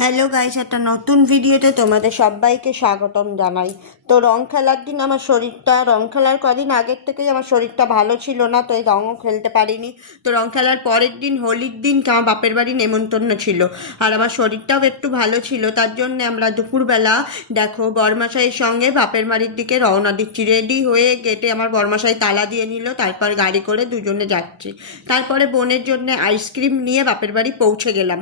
Hello guys, একটা নতুন ভিডিওতে তোমাদের সবাইকে স্বাগতম জানাই। তো রং খেলার দিন আমার রং খেলার কদিন আগের থেকেই আমার শরীরটা ভালো ছিল না, তো এই রঙও খেলতে পারিনি। তো রং খেলার পরের দিন হোলির দিন আমার বাপের বাড়ি নেমন্তন্ন ছিল, আর আমার শরীরটাও একটু ভালো ছিল। তার জন্য আমরা দুপুরবেলা দেখো বরমাশাইয়ের সঙ্গে বাপের বাড়ির দিকে রওনা দিচ্ছি। রেডি হয়ে গেটে আমার বরমাশাই তালা দিয়ে নিল, তারপর গাড়ি করে দুজনে যাচ্ছি। তারপরে বোনের জন্য আইসক্রিম নিয়ে বাপের বাড়ি পৌঁছে গেলাম।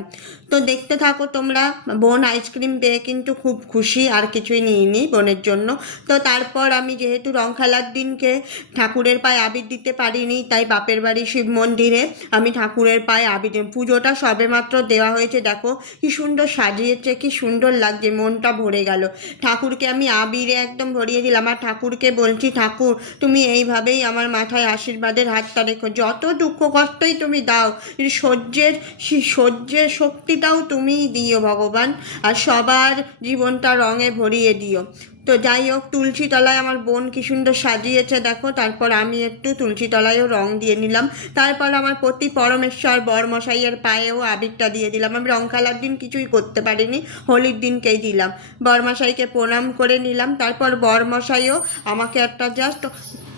তো দেখতে থাকো তোমরা। বোন আইসক্রিম পেয়ে কিন্তু খুব খুশি, আর কিছুই নিইনি বোনের জন্য। তো তারপর আমি যেহেতু রং খেলার দিনকে ঠাকুরের পায়ে আবির দিতে পারিনি, তাই বাপের বাড়ি শিব মন্দিরে আমি ঠাকুরের পায়ে আবির পুজোটা সবেমাত্র দেওয়া হয়েছে। দেখো কি সুন্দর সাজিয়েছে, কি সুন্দর লাগছে, মনটা ভরে গেল। ঠাকুরকে আমি আবিরে একদম ভরিয়ে দিলাম, আর ঠাকুরকে বলছি, ঠাকুর তুমি এইভাবেই আমার মাথায় আশীর্বাদের হাতটা রেখো, যত দুঃখ কষ্টই তুমি দাও, সহ্যের শক্তিটাও তুমিই দিও ভগবান, আর সবার জীবনটা রঙে ভরিয়ে দিও। তো যাই হোক, তুলসী তলায় আমার বোন কি সুন্দর সাজিয়েছে দেখো। তারপর আমি একটু তুলসী তলায়ও রং দিয়ে নিলাম। তারপর আমার প্রতি পরমেশ্বর বরমশাইয়ের পায়েও আবিরটা দিয়ে দিলাম। আমি রং খেলার দিন কিছুই করতে পারিনি, হোলির দিনকেই দিলাম। বরমশাইকে প্রণাম করে নিলাম। তারপর বরমশাইও আমাকে একটা জাস্ট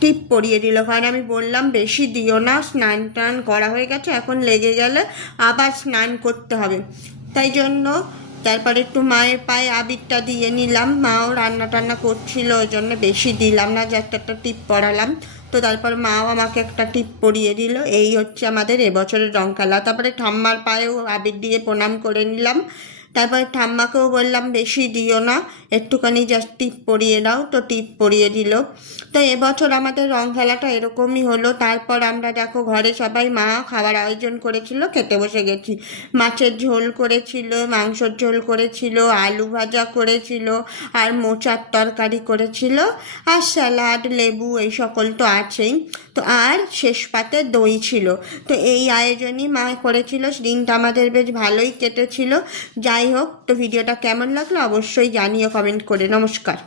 টিপ পরিয়ে দিল, কারণ আমি বললাম বেশি দিও না, স্নান টান করা হয়ে গেছে, এখন লেগে গেলে আবার স্নান করতে হবে। তাই জন্য তারপরে একটু মায়ের পায়ে আবিরটা দিয়ে নিলাম। মাও রান্না টান্না করছিল, ওই জন্য বেশি দিলাম না, জাস্ট একটা টিপ পরালাম। তো তারপর মাও আমাকে একটা টিপ পরিয়ে দিল। এই হচ্ছে আমাদের এবছরের রং খেলা। তারপরে ঠাম্মার পায়েও আবির দিয়ে প্রণাম করে নিলাম। তারপরে ঠাম্মাকেও বললাম বেশি দিও না, একটুখানি জাস্ট টিপ পরিয়ে দাও, তো টিপ পরিয়ে দিল। তো এবছর আমাদের রং খেলাটা এরকমই হলো। তারপর আমরা দেখো ঘরে সবাই, মা খাবার আয়োজন করেছিল, খেতে বসে গেছি। মাছের ঝোল করেছিল, মাংসর ঝোল করেছিল, আলু ভাজা করেছিল, আর মোচার তরকারি করেছিল, আর স্যালাড, লেবু, এই সকল তো আছেই। তো আর শেষ পাতে দই ছিল। তো এই আয়োজনই মা করেছিল। দিনটা আমাদের বেশ ভালোই কেটেছিল। যাই হোক, তো ভিডিওটা কেমন লাগলো অবশ্যই জানিও কমেন্ট করে। নমস্কার।